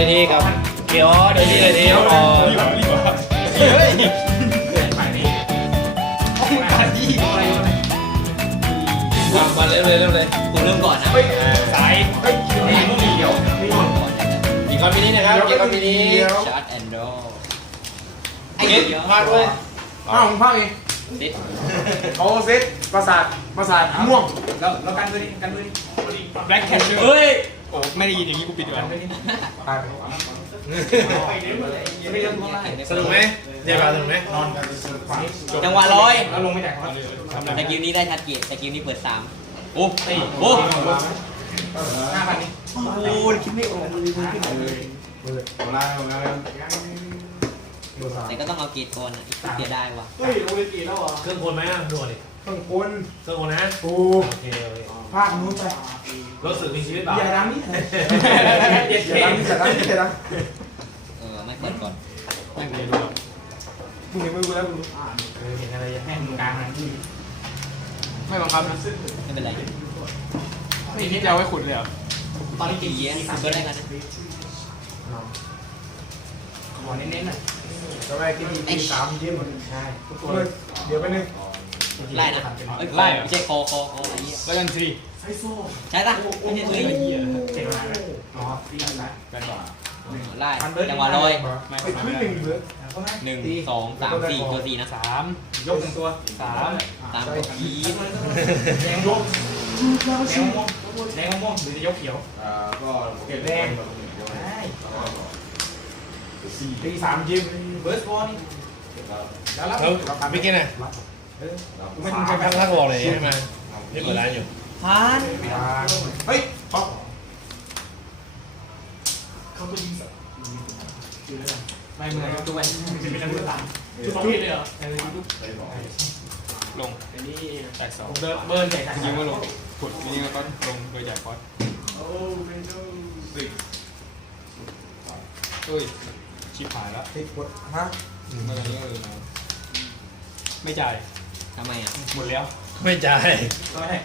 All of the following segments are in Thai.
เลยดีกับเกียวเดี๋ยวนี้เลยดีครับอ๋อมาเร็วเลยเร็วเลยกูเริ่มก่อนนะสายเฮ้ยนี่มึงมีเดียวมีคอมมินินะครับอีคอมมินิชาร์จแอนด์โดเงี้ยพลาดด้วยอ้าวผมพากเองติดเขาเซตประสาทประสาทม่วงแล้วแล้วกันด้วยดิกันด้วยดิแบล็กแคชเชอร์เฮ้ย โอ้ไม่ได้ยินอย่างนี้กูปิดดีกว่าตายไปสนุกไหมเจ๊บาสนุกไหมนอนกันจังหวะร้อยแล้วลงไม่แตกครับสกิลนี้ได้ชัดเจนสกิลนี้เปิดสามโอ้โอ้ห้าพันนี้โอ้คิดไม่ออกเอาละเอาละดูสาแต่ก็ต้องเอาเกียรดก่อนอะอีกเสียได้ว่ะเฮ้ยลงไปกี่แล้วอะเครื่องคนไหมอะดูดิ ต้องคนเครื่องคนนะกูโอเคโอเคภาคนู้นไปรถสื่อมีชีวิตเปล่าอย่าดังนี่อย่าดังนี่อย่าดังนี่อย่าดังเออไม่เปิดก่อนไม่เป็นไรรู้มึงเห็นมือกูแล้วมึงเห็นอะไรแห้งกลางนั้นที่ไม่บังคับนะไม่เป็นไรนี่ที่จะเอาไว้ขุดเลยเหรอตอนนี้ตีกี่เยยี่อะสามก็ได้กันนะขอเน้นๆหน่อยจะไปกินอีกสามยิ้มใช่เดี๋ยวไปหนึ่ง ไล่นะเอ้ยไล่ไม่ใช่คอคอคอไอ้เหี้ยแล้วกันทรีใช่ปะไม่ใช่เฮ้ยเจ็ดพันอ๋อที่อันนั้นกันก่อนไล่จังหวะร้อยไม่ไปขึ้นหนึ่งเบือหนึ่งสองสามสี่ตัวสี่นะสามยกหนึ่งตัวสามตามตัวคีบแดงม่วงแดงม่วงแดงม่วงหรือจะยกเขียวอ่าก็เก็บแดงได้ตีสามยิ้มเบิร์สบอลนี่แล้วรับแล้วไม่กินอะ ไม่ไม่ต้องต้ใช้องแบใช้บพักบอกเลยใช่ไหมนี่เปิดร้านอยู่พันเฮ้ยป๊อปไม่เหมือนตัวจะเป็นอะไรต่างชุดนี้เลยเหรอลงจ่ายสองเบิร์นเบิร์นใส่ยิงมาลงขุดยิงมาก้อนลงโดยจ่ายคอสเฮ้ยชิบหายแล้วติดกดฮะเมื่อกี้ก็เลยมาไม่จ่าย ทำไมอะหมดแล้วไม่จ่ายก็ให้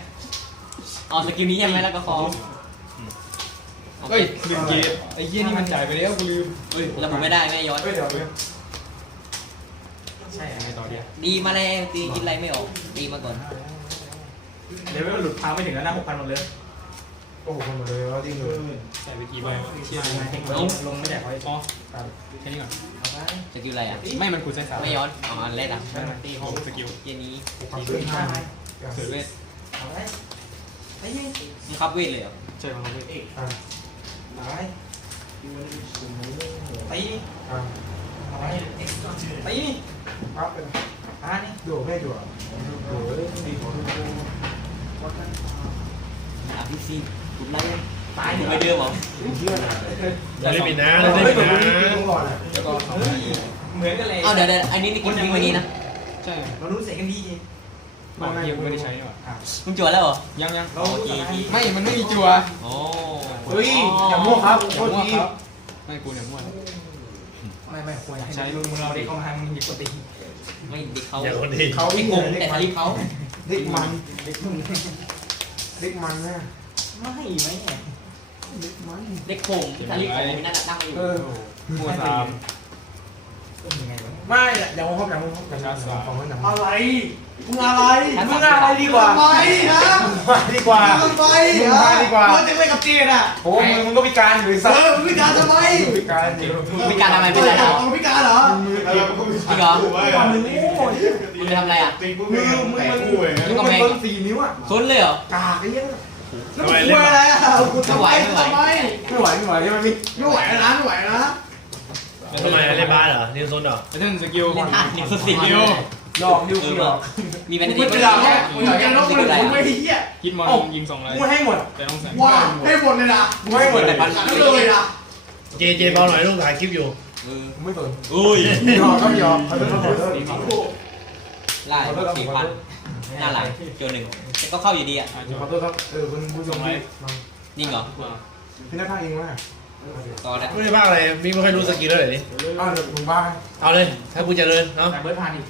อ๋อสกิลนี้ใช่ไหมแล้วก็คอเฮ้ยลืมเกมไอ้เหี้ยนี่มันจ่ายไปแล้วกูลืมเฮ้ยแล้วผมไม่ได้ไม่ย้อนเฮ้ยเดี๋ยวเดี๋ยวใช่ไงต่อเดียวดีมาแล้วตีกินอะไรไม่ออกตีมาก่อนเลเวลหลุดพาไม่ถึงแล้วนะหกพันหมดเลย โอ้โหคนหมดเลยว่าจริงเลยจ่ายไปกี่ใบเชี่ยลงลงไม่ได้ขออ๋อแค่นี้ก่อนสกิลอะไรอะ ไม่มันขุดใส่สามไม่ย้อนอ๋ออันแรกอะตีหกสกิลเกมนี้ความเสื่อมห้าเกิดเวทมันคับเวทเลยเหรอใช่มันเวทอ่าตีอ่าตีปั๊บเป็นอ่านี่ดูไม่ดูอะดูเลยดีกว่าอะพี่ซีคุณไล่ ตายคุอยู่ณไม่เดิมเหรอเชื่อนะเราได้ปิดนะเฮ้เรายได้ตัปิวดนะนี้ต้องก่อนอะแล้วก็สองเหมือนกันเลยอ้าวเดี๋ยวเดี๋ยวอันนี้นี่กินทิ้งไว้นี้นะใช่เรารู้เสียกันดีบางทีไม่ได้ใช้นี่หว่ามึงจวดแล้วเหรอ ยังยังเราจีจีไม่ มันไม่มีจัวโอ้เฮ้ยอย่ามั่วครับโทษทีไม่กูเนี่ยมั่วไม่ไม่ควรใช้มึงเราเด็กเข้ามามึงหยิบกดตีไม่เด็กเขาอย่าคนดีเขาไอ้วิ่งโกงเด็แต่กทามันริเขาเด็กมันเด็กมันเด็กมันนะ ไม่ไม่เด็กมันเด็กโขงทาริเขาไม่น่าจะตั้งมาอยู่เออมั่วสามยังไงวะไม่อย่ามองเขาอย่ามองเขาอย่ามองเขาอย่ามองอะไรมึงอะไรมึงอะไรดีกว่าทำไมนะมาดีกว่าทำไมมึงมาดีกว่ามึงจะเล่นกับเจนอะโอ้มึงมึงก็พิการอยู่เอสัตว์อมึงพิการทำไมพิการอยู่มีการทำอะไรไม่ได้เหรอมึงพิการเหรอจริงเหรอมึงโง่มึงจะทำอะไรอะมือมึงมันมือมันต้นสี่นิ้วอะซุนเลยเหรอกากไอ้เหี้ย แล้วมึงคุยอะไรอะกูทำไมทำไมไม่ไหวไม่ไหวใช่ไหมพี่ไม่ไหวนะไม่ไหวนะทำไมเล่นบ้าเหรอนิวโซนเหรอไอ้ท่นสกิลเล่นท่นสกิลหยอกดิวหยอกมีแบนมึดิงตไม่ด่าแค่มึงอยากจะน้องมึงมึงไม่เหี้ยฮิตมอนยิงสองไรกูให้หมดแต่ต้องใส่ว้าให้หมดเลยนะกูให้หมดเลยขันเลยนะเจเจเบาหน่อยลูกถ่ายคลิปอยู่เออไม่สนอุ้ยหยอกก็หยอกเขาจะขอโทษ ไล่สี่พันหน้าไหลเจอหนึ่งแต่ก็เข้าอยู่ดีอะขอโทษครับ เออคุณผู้ชมพี่จริงเหรอพี่นักทางเองว่าต่อได้ไม่ได้บ้าอะไรมีไม่ค่อยรู้สกิลเลยดิอ้าวเดี๋ยวมึงบ้าเอาเลย ถ้ากูเจริญเนาะแต่เบิร์ดผ่านอีก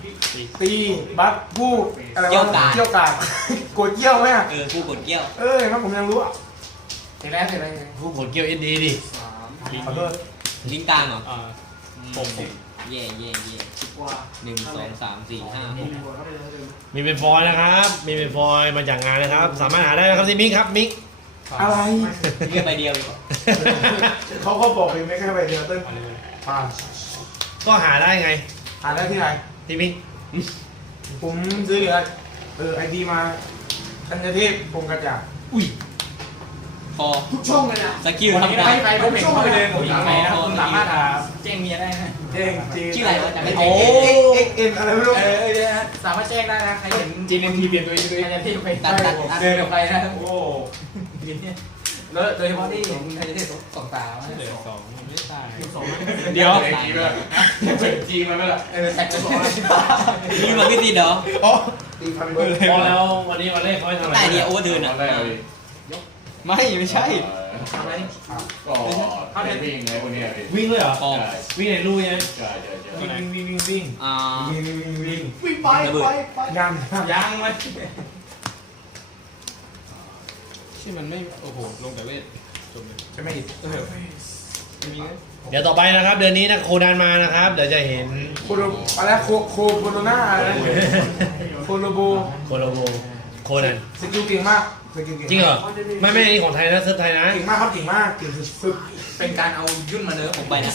ตีบัฟผู้อะไรวะเกี่ยวกาดกดเกี่ยวไหมอะเออผู้กดเกี้ยวเออครับผมยังรู้อะเสร็จแล้วเสร็จแล้วผู้ผลเกี่ยวเอ็นดีดิขอโทษลิงก์กลางเหรออ่าอืมผมผม เย่เย่เย่กว่าหนึ่งสองสามสี่ห้าหกมีเป็นฟอยล์นะครับ มีเป็นฟอยล์มาจากงานนะครับ สามารถหาได้นะครับที่มิกครับมิก อะไรเลือกใบเดียวอีกเขาเขาบอกเองไม่แค่ไปเดียวเต้นอันนี้ผ่านก็หาได้ไงหาได้ที่ไหน ที่มิกผมซื้อเหลือเออไอดีมาอัญเทพพงกระจ่าง พอทุกช่องเลยนะสกิลทำไปได้ไปผมเห็นเขาไปเดินผมหลังไปนะคุณสามารถแจ้งเมียได้นะเด้งจีชื่ออะไรวะจำไม่โอ้ได้เอ็กเอ็นอะไรไม่รู้เออเออสามารถแจ้งได้นะใครเห็นจีนเอ็มทีเปลี่ยนตัวเองด้วยใครจะที่ไปเดินออกไปนะโอ้แล้วโดยเฉพาะที่ใครจะที่สองตาเหลือสองไม่ตายสองเดี๋ยวจีมันไม่ละเออแท็กจะสองมีมันก็ตีเดี๋ยวตีพันเบอร์พอแล้ววันนี้วันแรกเขาให้ทำอะไรได้เดียวโอเวอร์เทิร์นอะ ไม่ไม่ใช่อะไรก็เขาเดินวิ่งไงคนนี้พี่วิ่งเลยเหรอพอวิ่งในรูยังใช่ใช่ใช่วิ่งวิ่งวิ่งวิ่งวิ่งอ่า วิ่งวิ่งวิ่งวิ่งไปไปไปงานยังมันที่มันไม่โอ้โหลงแต่เวทจบเลยจะไม่ผิดเออไม่มีนะเดี๋ยวต่อไปนะครับ เดือนนี้นะโคนันมานะครับ เดี๋ยวจะเห็นโคโรอะไรโคโคโคโรนาอะไรนะโคโรโบโคโลโบโคนันสกิลเก่งมาก สกิลเก่งจริงเหรอ ไม่ไม่นี่ของไทยนะเซิร์ฟไทยนะ เก่งมากครับเก่งมากเก่งสุดเป็นการเอายุ่นมาเนื้อผมไปนะ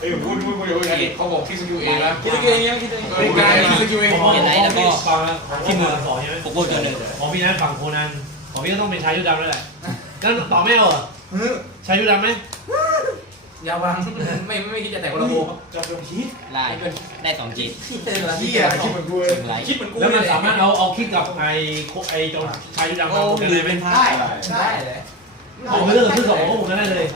เอ้ยพูดพูดพูดเขาบอกที่สกิลเอนะคิดตัวเองยังคิดตัวเองๆเป็นการสกิลเองของพี่ฟังที่มือสองใช่ไหมโกโก้ตัวหนึ่งของพี่นัทฝั่งโคนันของพี่ก็ต้องเป็นชายยุทธดำแล้วแหละก็ต่อไม่เอาเหรอเฮ้ยชายยุทธดำไหม อย่าวาง ไม่ไม่คิดจะแต่คนละโบจับโดนคิดไล่ได้สองจีคิดเป็นอะไรเฮียคิดเหมือนกูเลหยนึ่งไลท์คิดเหมือนกูแล้วมันสามารถเอาเอาคลิกกับไอ้โคไอ้จงชายยุทธดำมาโคกันเลยไหมได้ได้ได้เลย ผมเลือกขึ้นสองก็ผมก็ได้เลย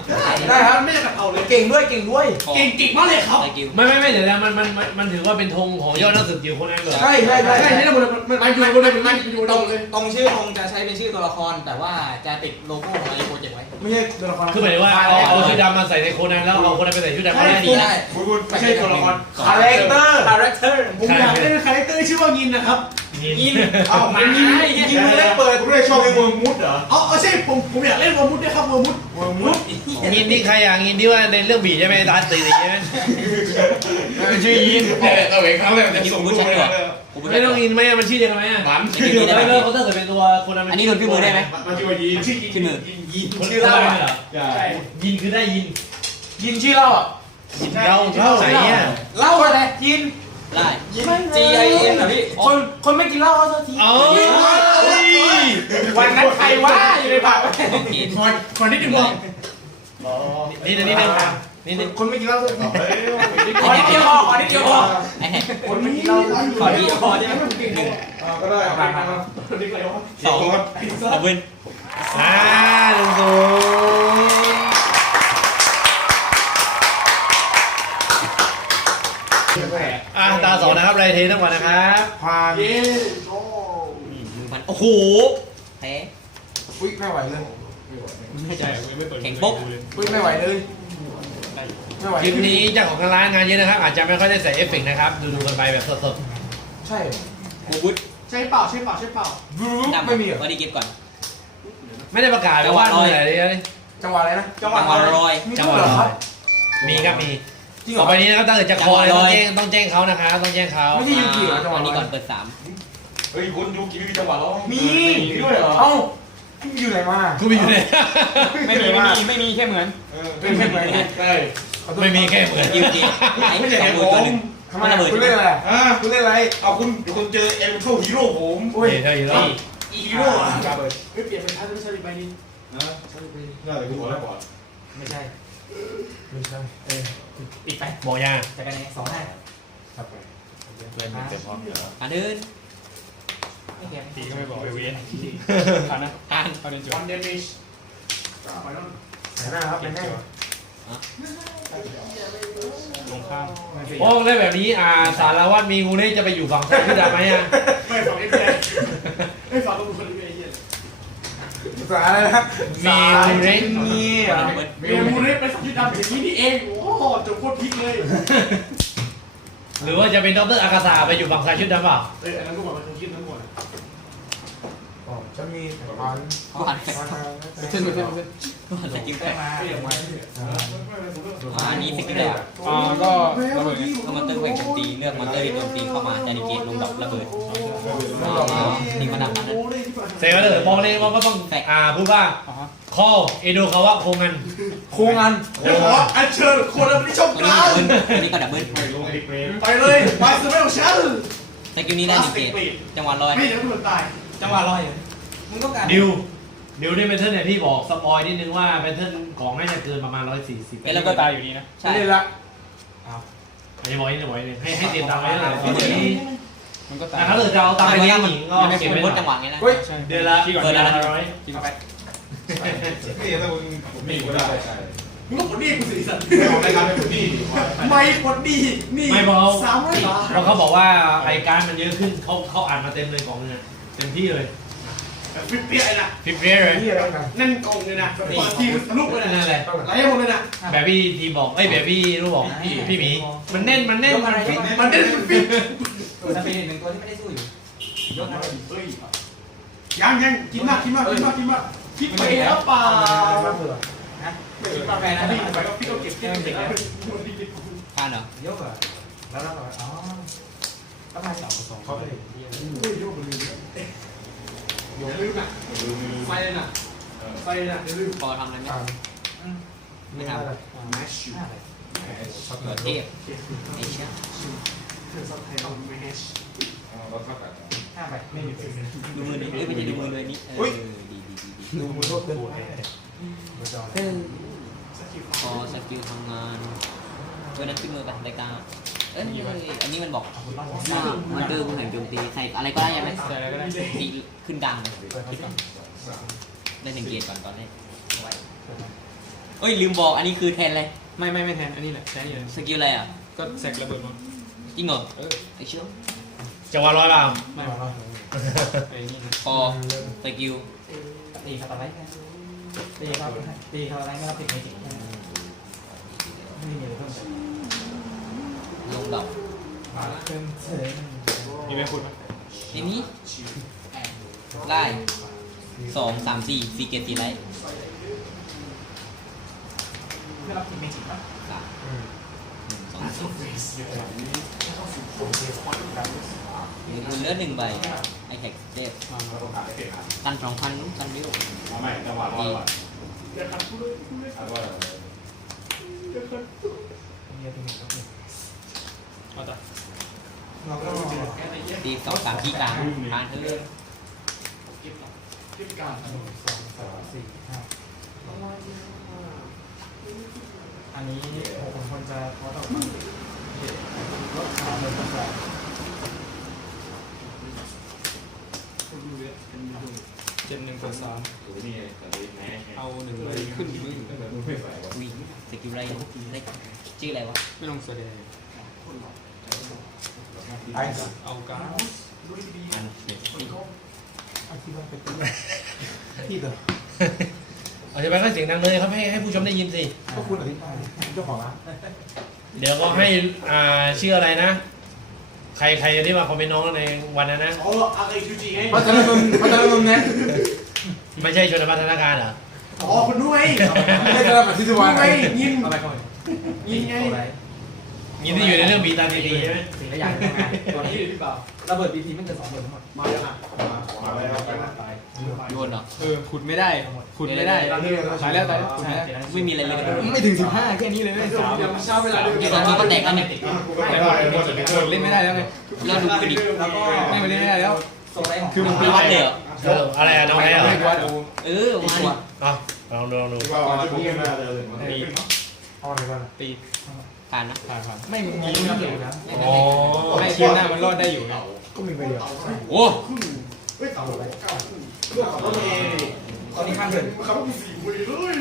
ได้ครับไม่ได้กับเอาเลยเก่งด้วยเก่งด้วย เก่งเก่งมากเลยครับสกิลไม่ไม่ไม่เดี๋ยวนะมันมันมันมันถือว่าเป็นธงของยอดนักสืบจิ๋วคนนั้นเหรอใช่ใช่ใช่ใช่ใช่ใช่ทั้งหมดมันมันอยู่บนมันอยู่ตตรรงงเลยตรงชื่อธงจะใช้เป็นชื่อตัวละคร แต่ว่าจะติดโลโก้ของไอ้โปรเจกต์ไว้ ไม่ใช่ตัวละครคือหมายถึงว่าเอาเอาชุดดำมาใส่ในโคนันแล้วเอาโคนันไปใส่ชุดดำก็ได้ดีได้คุณคุณไม่ใช่ตัวละครคาแรคเตอร์คาแรคเตอร์ผมอยากเล่นคาแรคเตอร์ชื่อว่ายินนะครับ ยินเอามายิงไอ้ยิงเหี้ยไม่ได้เปิด กูได้ชอบเวอร์มุดเหรอเอาเอาใช่ผมผมอยากเล่นเวอร์มุดด้วยครับเวอร์มุดเวอร์มุดยินนี่ใครอย่างยินที่ว่าในเรื่องบีใช่ไหมตาตีสีใช่ไหมชื่อยินแต่ตัวเองเขาแบบจะส่งรูปไปเลยกูไปไม่ต้องยินไหมมันชื่อยวกันไหมอะมันสกิลนี้ได้แล้วไหมเขาถ้าเกิดเป็นตัวคนอันนี้โดนพี่มือได้ไหมมันชื่อว่ายินชื่อยินขึ้นมือยินชื่อเล่าเหรอใช่ยินคือได้ยิน ยินชื่อเราอะเราเท่าไหร่เนี่ยเล่าอะไรยิน ไล่ G I N เหรอพี่คนคนไม่กินเหล้าเอาสักทีเอาวันนั้นใครว่าอยู่ในผับโอเคก่อนก่อนที่จะบอกนี่นี่นี่นี่นี่คนไม่กินเหล้าสักทีขอนิดเดียวพอขอนิดเดียวพอไอ้แฮกคนไม่กินเหล้าสักทีขอนิดเดียวพอใช่ไหมก็ได้ผ่านมาสองเอาเว้นอ่าลุงสูอ่ ไรเททั้งหมดนะครับผ่านเย้โหนึ่งพันโอ้โหแพ้อุ้ยไม่ไหวเลยไม่ใจไม่เปิดอุ้ยไม่ไหวเลยไม่ไหวคลิปนี้เจ้าของร้านงานเยอะนะครับ อาจจะไม่ค่อยได้ใส่เอฟเฟกต์นะครับ ดูดูกันไปแบบสดใช่กูบุ๊ดใช่เปล่าใช่เปล่าใช่เปล่าดำไม่มีเหรอวันนี้เก็บก่อนๆไม่ได้ประกาศไปว่าเมื่อไหร่เลยจังหวะอะไรนะจังหวะลอยมีจังด้หวยวะเหรอครับมีครับมี จริงเหรต่ออ ไปนี้นะครับถ้าเกิดจะคอยต้องแจ้งต้องแจ้งเขานะครับต้องแจ้งเขาไม่ใช่ยูกิเหรอจังหวะวันนี้นี้ก่อนเปิดสามเฮ้ยคุณยูกิมีจังหวะแล้วมีด้วยเหรอเอ้าพี่อยู่ไหนมาคุณไปอยู่ไหนไม่มีไม่มีไม่มีแค่เหมือนเป็นแค่ไหนใช่ไม่มีแค่เหมือนยูกิไอ้สองมือตัวหนึ่ง ทำไมคุณเล่นอะไรอ่าคุณเล่นอะไรเอาคุณคุณเจอเอ็มเข้าฮีโร่ผม อุ้ยเฮ้ยเฮ้ยเฮ้ยฮีโร่อะเฮ้ยเปลี่ยนเป็นท่าไม่ใช่ใบนี้น่าจะคือหัวแล้วก่อนไม่ใช่ไม่ใช่ ปิดไปบอกยังจากกันเองสองได้ครับไปอะเดินไม่แกตีก็ไม่บอกไอ้เวนผ่านนะอ่านเข้าเดินจวับนเดมิชไปแล้วไหนหน้าครับไหนหน้าลงข้างโอ้เล่นแบบนี้อ่าสารวัตรมีงูนี่จะไปอยู่ฝั่งซ้ายพี่ดำไหมอะไม่ฝั่งเอฟเอไม่ฝั่งก็บุคคลเอเหี้ยภาษาอะไรนะมีงูนี่มีเหรอเมียมูนี่เป็นสัตว์ที่ดำอย่างนี้นี่เองโอ้ โหจบโคตรพลิกเลยหรือว่าจะเป็นดรอากาศาไปอยู่ฝั่งซ้ายชุดดำเปล่าเอ้ยอันนั้นก็บอกมันคงคิดทั้งหมดวจะมีผ่านผ่านแฟกผ่านเส้นเส้นเส้นผ่านสกิลแฟกมาเรียกมาอ่าอันนี้สกิลแฟกอ่าก็ระเบิดไงก็มอนเตอร์แข่งโจมตีเลือกมอนเตอร์ที่โจมตีเข้ามาจานิเกตลงดอกระเบิดอ๋อนี่มาดับนั้นเซลเลยบอกเลยว่าก็ต้องอ่าพูดว่าอ๋อ call เอโดคาวะโคงัน โครงงานเดี๋ยวขออัญเชิญคนอันนี้ชมตัวกนี้ลางดับเบิลตัวนี้ก็ดับเบิลไปเลยมาสเปลชันสกิลนี้ได้หนึ่งเกตจังหวะลอยไม่เดี๋ยวมันตายจังหวะลอยมึงต้องการดิวดิวนี่เป็นเทิร์นเนี่ยที่บอกสปอยนิดนึงว่าเป็นเทิร์นของน่าจะเกินประมาณ140แล้วก็ตายอยู่ดีนะใช่ไม่ได้ละไม่ได้บอกนี่บอกนี่ให้ให้เตรียมตังค์ไว้เลยเดี๋ยวนี้มันก็ตายถ้าเกิดจะเอาตังค์ไปเลี้ยงหญิงก็ไม่เก็บเป็ไว้นหจังหน่อวะไงนะเฮ้ยใช่ยเดือนละที่ก่อนเดือนละนะห้าร้อยกิ นี่ถ้ามึงมีก็ได้มึงก็ผลดีกูสิสันในการเป็นคนดีไม่ผลดีนี่ไม่เบอกสามร้อยบาทเพราะเขาบอกว่าไอการมันเยอะขึ้นเขาเขาอ่านมาเต็มเลยกล่องเนี่ยเต็มที่เลยฟิปเปี้ยไอ้น่ะฟิปเรียเลยนั่นกองเลยนะเปิดทีทะลุเลยนั่นะนแหละไหลหมดเลยนะแบบพี่ทีบอกเอ้ยแบบพี่รู้บอกพี่พี่หมีมันแน่นมันแน่นมันฟิตมันเด่นมันฟิตตัวนั้นเป็นหนึ่งตัวที่ไม่ได้สู้อยู่ยกมาเฮ้ยยังยังกินมากกินมากกินมากกินมาก คิดไปแล้วเปล่าบ้าเบื่อนะกาแฟนะพี่ไปก็พี่ก็เก็บเก็บเก็บแล้วผ่านเหรอยกเหรอแล้วเราอ๋อแล้วมาสองสองเขาไปเลยอย่าลืมนะไฟเลยนะไฟเลยนะอย่าลืมพอทำอะไรไหมไม่ทำแมชชูเกิดเทพไอ้เชี่ยเธอซับไทยเอาแมชห้าใบไม่มีดูมือนี้ไม่ใช่ดูมือเลยนี่เออ ดีดีดีดีดูมือโทษเกินไปพอสกิลทำงานเว้ยนั้นขึ้นมือไปรายการเอ้ยอันนี้มันบอกว่ามอนเตอร์ผู้แข่งโจมตีใส่อะไรก็ได้ใช่ไหมใส่อะไรก็ได้ตีขึ้นกลางเลยได้หนึ่งเกียร์ก่อนตอนนี้เอ้ยลืมบอกอันนี้คือแทนเลยไม่ไม่ไม่แทนอันนี้แหละแทนนี่เลยสกิลอะไรอะก็แสกระเบิดมาจริงเหรอเออไอ้เชี่ยจังหวะร้อยเปล่าไม่ไอ้นี่นะพอสกิล ตีครับอะไรตีครับตีครับอะไรไม่รับผิดไม่จริงไม่มีอะไรเพิ่มเติมลงดอกเพิ่มเติมมีไหมคุณไหมในนี้ไล่สองสามสี่สี่เกียร์สี่ไลท์ไม่รับผิดไม่จริงสามหนึ่งส องสี่เหลือหนึ่งใบไอแท็กเดฟอ่ากันสองพันกันวิวไม่จังหวะร้อยว่ะเดี๋ยวขัดพูดเลยพูดเลยเดี๋ยวขัดมีอะไรเป็นเอาต่อเราก็ตีสองสามที่กลางผ่านเธอเก็บเก็บการหนึ่งสองสามสี่ห้าอันนี้ผมควรจะขอต่อไปรถขาเดินกาแฟ เจ็ดหนึ่งเปิดสามนี่แต่ดีแม่เอาหนึ่งเลยขึ้นมือวีสกิลอะไรเล็กชื่ออะไรวะ ไม่ลงแสดงไอ้เอาการอันเด็ดที่บ้านเป็นที่เดิมเอาจะไปก็เสียงดังเลยครับให้ให้ผู้ชมได้ยินสิก็คุณอธิบายเจ้าของร้านเดี๋ยวก็ให้อ่าชื่ออะไรนะ ใครใครที่มาคอมเมนต์น้องในวันนั้นนะอ๋ออะไรคิวจีไงพัฒนามึงพัฒนามึงเนี่ยไม่ใช่ชนพัฒนาการเหรอ อ๋อคุณด้วยไม่ได้แบบที่ทุกวันไงยินอะไรก่อนยินไงยินที่อยู่ในเรื่องบีตาทีดีใช่ไหมสิ่งละอย่างทำงานตัวนี้หรือเปล่าระเบิดบีทีมันจะสองเบิดทั้งหมดมาแล้วนะมาแล้วไปแล้วตาย โยนเหรอ เออขุดไม่ได้ขุดไม่ได้ตายแล้วตายแล้วขุดไม่ได้ไม่มีอะไรเลยไม่ถึงสิบห้าแค่นี้เลยสามเดี๋ยวเช้าเวลาเดิมที่ตอนนี้ก็แตกแล้วเนี่ยแต่หมดหมดหมดเล่นไม่ได้แล้วไงแล้วดูกระดิกแล้วก็ไม่มาเล่นไม่ได้แล้วส่งอะไรของคือมันไม่วัดเลยเหรอเอออะไรอะน้องอะไรเหรอไม่วัดเอาเออมาดิเอาลองดูลองดูว่าที่พี่มาตีเอาอะไรบ้างตีผ่านนะผ่านผ่านไม่มึงมียิงเรื่ไม่องถึเดียวงนะอ๋อไม่คิวหน้ามันรอดได้อยู่ไงก็มีประโยชน์โอ้ เพื่อของรถเมย์ตอนนี้ข้ามเดินเขาต้องสี่คุยเลย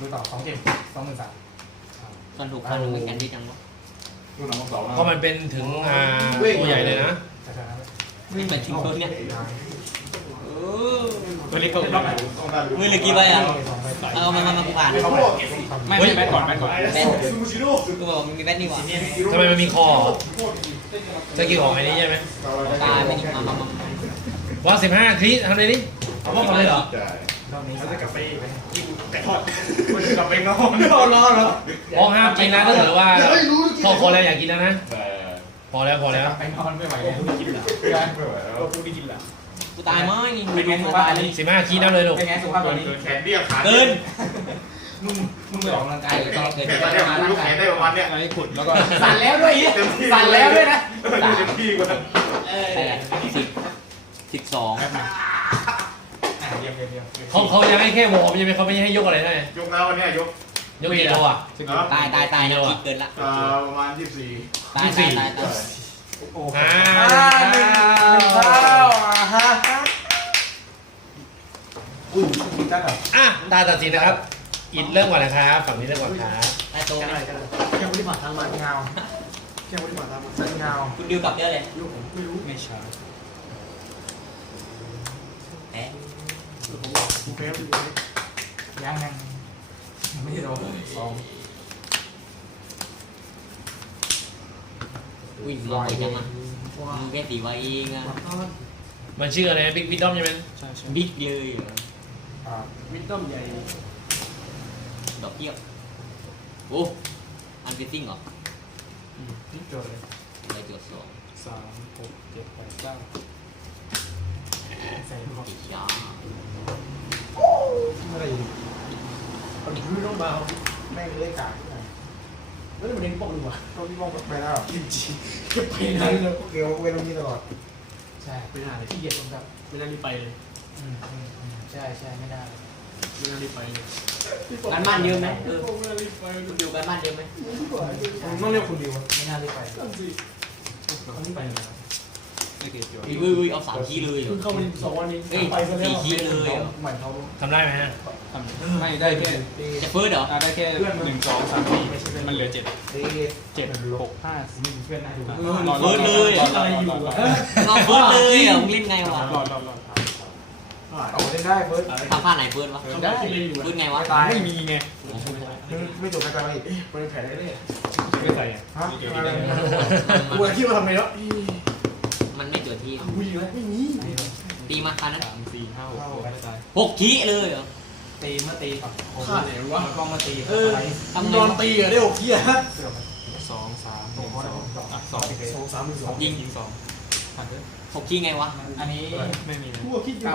ดูต่อสองเกมสองหมื่นสามตอนถูกพันเป็นแอนดีจังวะเพราะมันเป็นถึงอ่าตัวใหญ่เลยนะจากนั้นนี่เหมือนทิ้งรถเนี่ยตัวนี้ก็ล็อกมือเหลือกี่ใบอะเอามามามาผ่านไม่ไม่แบทก่อนแบทก่อนแบทซูชิโร่กูบอกมันมีแบทนี่หว่าทำไมมันมีคอสกิลของไอ้นี้ใช่ไหมตายไม่นี่มามาว่าสิบห้าคลิปทำเลยดิ เอาพวกทำเลยเหรอจ่ายรอบนี้เขาสามจะกลับไปกินไก่ทอดมันจะกลับไปนอนนอนรอเหรออ๋อห้ามกินนะถ้าเกิดว่าพอพอแล้วอยากกินแล้วนะแต่พอแล้วพอแล้ว ไปนอนไม่ไหวแล้วกินเหรอไม่ไหวแล้วเราพูดได้กินเหรอกูตายไหมนี่เป็นไงสุขภาพตอนนี้สิบห้าคลิปนับเลยลูก เป็นไงสุขภาพตอนนี้แขนเบี้ยขาเกินมึงมึงไปออกกำลังกายหรือตอนเกินแต่ตอนเนี้ยผมรู้แขนได้ประมาณเนี้ยอะไรขุดแล้วก็สั่นแล้วด้วยอีกเต็มที่สั่นแล้วด้วยนะเต็มที่กว่าใช่แหละสิบสิบสอง เยี่ยมเยี่ยมเยี่ยมเขาเขายังให้แค่วอร์มยังไม่เขาไม่ให้ยกอะไรได้ยกแล้ววันเนี้ยยกยกกี่โลอะตายตายตายนะคิดเกินละเอ่อประมาณยี่สิบสี่ตายตายตายตายโอ้อ่าหนึ่งเท้าอะฮะอุ้ยมีตั้งแบบอะตาตัดสินนะครับ อินเริ่มก่อนนะครับฝั่งนี้เริ่มก่อนครับตายตรงกันหน่อยกันหน่อยแค่บริบาททางมันเงาแค่บริบาททางมันสันเงาคุณดิวกลับเยอะเลยลูกผมไม่รู้ไม่ช้าแอะ กูเฟลอยู่เลยยังยังไม่ได้โดนสองอุ้ยลอยจังอะมึงแค่ตีไว้เองอะมันชื่ออะไรบิ๊กบิ๊กดอมใช่ไหมใช่ใช่บิ๊กเลยเหรออ่าวินต้มใหญ่ ดอกเกี้ยวโอ้อันฟิตติ้งเหรอนี่จทย์เลยอะไรจดสองสามหกเจ็ดแปดเก้าใส่หมวกอีกยา อะไรอยู่คนนี้ไม่ต้องเบาแม่งเล่กาแล้วมันเน้นปกดีกว่าต้องพี่มองไปแล้วจริงๆจะไปไหนเลยเกี่ยวเวลานี้ตลอด ใช่ไปไหนเลยที่เกียจลงครับไม่ได้รีบไปเลยอืมใช่ใช่ไม่ได้ไม่ได้รีบไปเลยงานบ้านเยอะไหมเออคุณดิวงานบ้านเยอะไหมต้องเรียกคุณดิวไม่น่าได้ไปคนที่ไปแล้ว เกี่ยวอุ้ยอุ้ยเอาสามขี้เลยเหรอเข้ามาสองวันนี้เอ้ยสี่ขี้เลยเหรอเหมือนเขาทำได้ไหมฮะทำไม่ได้แค่จะเฟิร์สเหรอ อ่าได้แค่หนึ่งสองสามสี่มันเหลือเจ็ดตีเจ็ดหกห้าสี่เพื่อนนายดูเฟิร์สเลยรอรอรอรอเอาเฟิร์สเลยเหรอมึงเล่นไงวะรอรอรอเอาเล่นได้เบิร์ดทำผ้าไหนเฟิร์สวะได้เฟิร์สไงวะตายไม่มีไงไม่จบไปตายอีกเป็นแผลได้เลยไม่ใส่อะฮะเกี่ยวอะไรกับกูคิดว่าทำไงแล้วมันไม่จ ดที่กูยิงแล้วไม่มีตีมาคันนั้นสามสี่ห้าหกไม่ตายหกขี้เลยเหรอตีเมื่อตีฝั่งฆ่าไหนวะกองมาตีเออทำนอนตีอะได้หกที่อะสองสามหนึ่งสองอะสองสองสามหนึ่งสองยิงยิงสองผ่านเลยหกขี้ไงวะ อันนี้ไม่มีนะกูคิดอยู่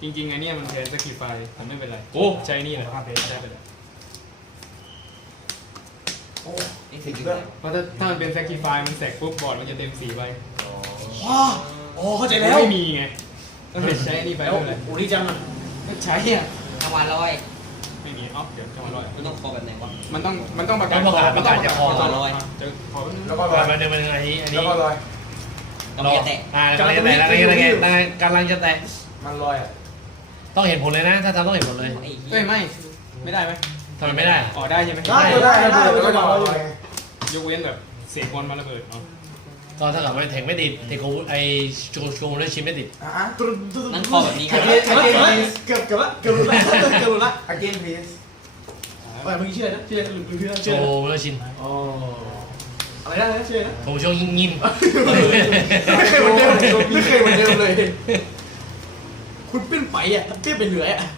จริงๆไอ้นี่มันแทนสกิลไฟแต่ไม่เป็นไรโอ้ใช้นี่แหละใช้ไปเลย โอ้เอ๊ะคืออะไรเพราะถ้าถ้ามันเป็นสกิลไฟมันแสกปุ๊บบอร์ดมันจะเต็มสีไปว้าโอ้เข้าใจแล้วไม่มีไงก็เลยใช้นี่ไปแล้วเลยโอ้ดีจังอะใช้อะทำวันร้อยไม่มีอ๋อเดี๋ยวจะมาร้อยมันต้องคอแบบไหนวะ มันต้องมันต้องประกาศต้องประกาศประกาศจะพอต่อร้อยจะพอแล้วก็ลก่ออนยมาหนึ่งมาหนึ่งอันนี้อันแล้วนี้ก็ลอยกำลังจะแตะอ่ากำลังจะแตะแล้วกำลังจะแตะกำลังจะแตะมันลอยอะต้องเห็นผลเลยนะ ถ้าทำต้องเห็นผลเลยไอ้เอ้เหี้ยยไม่ ไม่ได้ไหม ทำไมไม่ได้ อ๋อได้ใช่ไหมได้ได้ได้แล้วก็ลอยยกเว้นแบบเสกบอลมาระเบิดอ๋อก็ถ้าเกิดไม่แทงไม่ติดเทโกไอโชว์โชว์แล้วชิมไม่ติดอะนั่นคอแบบนี้คเกืรัอบบเกือบเกือบเกือบละเกือบหลุดละเกือบหลุดละอาเกนพีสเออมึงชื่ออะไรนะชื่ออะไรหลุดชื่ออะไรโชชื่ออะไรว์แล้วชินอ๋ออะไรนะชื่ออะไรนะโชว์โชว์ยิงยิงเคยเหมือนเดิมมีเคยเหมือนเดิมเลย คุณปิ้นไปอะปิ้นเป็นเหลืออะ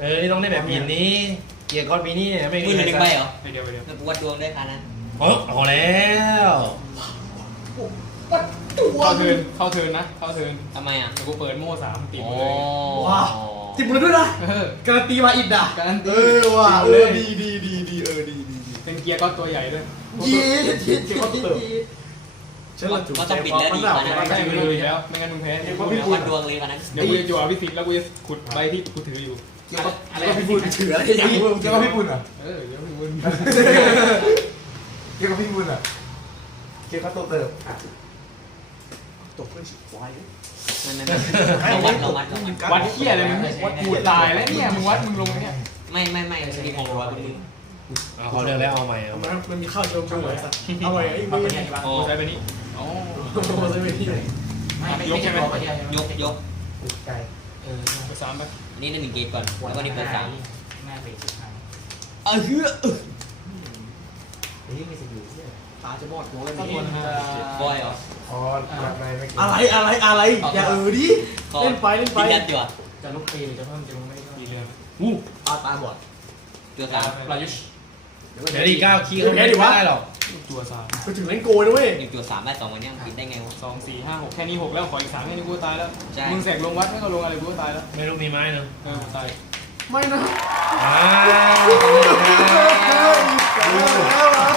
เออ นี่ต้องได้แบบหินนี้เกียร์ก้อนปีนี้ไม่มือหนึ่งใบเหรอไปเดียวไปเดียวแล้วกูวัดดวงด้วยคันนั้นเออเอาแล้ววัดตัวเข้าเทิร์นเข้าเทิร์นนะเข้าเทิร์นทำไมอะแต่กูเปิดโม่สามตีโอ้หมดเลยว้าติดมือด้วยนะเออการันตีมาอิดอะการันตี เออว่ะเออดีดีดีดีเออดีดีดีเป็นเกียร์ก็ตัวใหญ่ด้วยยีดยีดยีดยีดฉันละจุก็ต้องปิดแล้วดีกว่านะใช่มึงเลยแล้ว ไม่งั้นมึงแพ้วัดดวงเลยคันนั้นเดี๋ยวกูจะจั่วพิสิกแล้วกูจะขุดใบที่กูถืออยู่ เกี่ยวกับอะไรพี่บุญถืออะไรอย่างเกี่นี้ยวกับพี่บุญอะเออเดี๋ยวพี่วุ้นเกี่ยวกับพี่บุญอะเกี่ยวกับตัวเติมตกเพื่อนชิบวายนั่นนั่นเราวัดเราวัดเราวัดวัดเที่ยอะไรมึงวัดกูตายแล้วเนี่ยมึงวัดมึงลงเนี่ยไม่ไม่ไม่มีของร้อยเป็นมือเอาเขาเลือกแล้วเอาใหม่เอาใหม่มันมันมีข้าวเจียวกุ้งเลยสัตว์เอาไว้ไอ้เอาไม่ไปใช่นี่โอ้ใช้ไปนี่อ๋อโอ้โหจะเป็นที่ไหนยกใช่ไหมยกยกไก่เออไปสามไปอั นนี้ได้หนึ่งเกตก่อนแล้วก็นี่เปิดสามแม่เป็นสิบห้าเออเฮ้ยเนี่มีสกิลเนี่ยตาจะบอดหัวเลยข้างบนฮะบอยเหรออ๋อหลับในไม่เกินอะไรอะไรอะไรอย่าเออดิเล่นไปเล่นไปตียัดดีกว่าจะลุกตีหรือจะเพิ่มจะลงไม่ได้ดีเรืองอู้ตาตาบอดตัวสามปลายุชเดี๋ยวดีเก้าคีย์เขาไม่ได้หรอก ตัวสามไปถึงเล่นโกยนะเว้ยหนึ่งจุดสามได้สองวันเนี้ยมันกินได้ไงวะ สองสี่ห้าหกแค่นี้หกแล้วขออีกสามแค่นี้กูตายแล้ว ใช่ มึงแสกลงวัดไม่ก็ลงอะไรกูตายแล้วไม่รู้มีไม้เนาะเออกูตายไม่นะอ้าว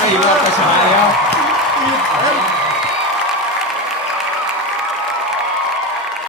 อีกแล้วอีกแล้วอีกแล้ว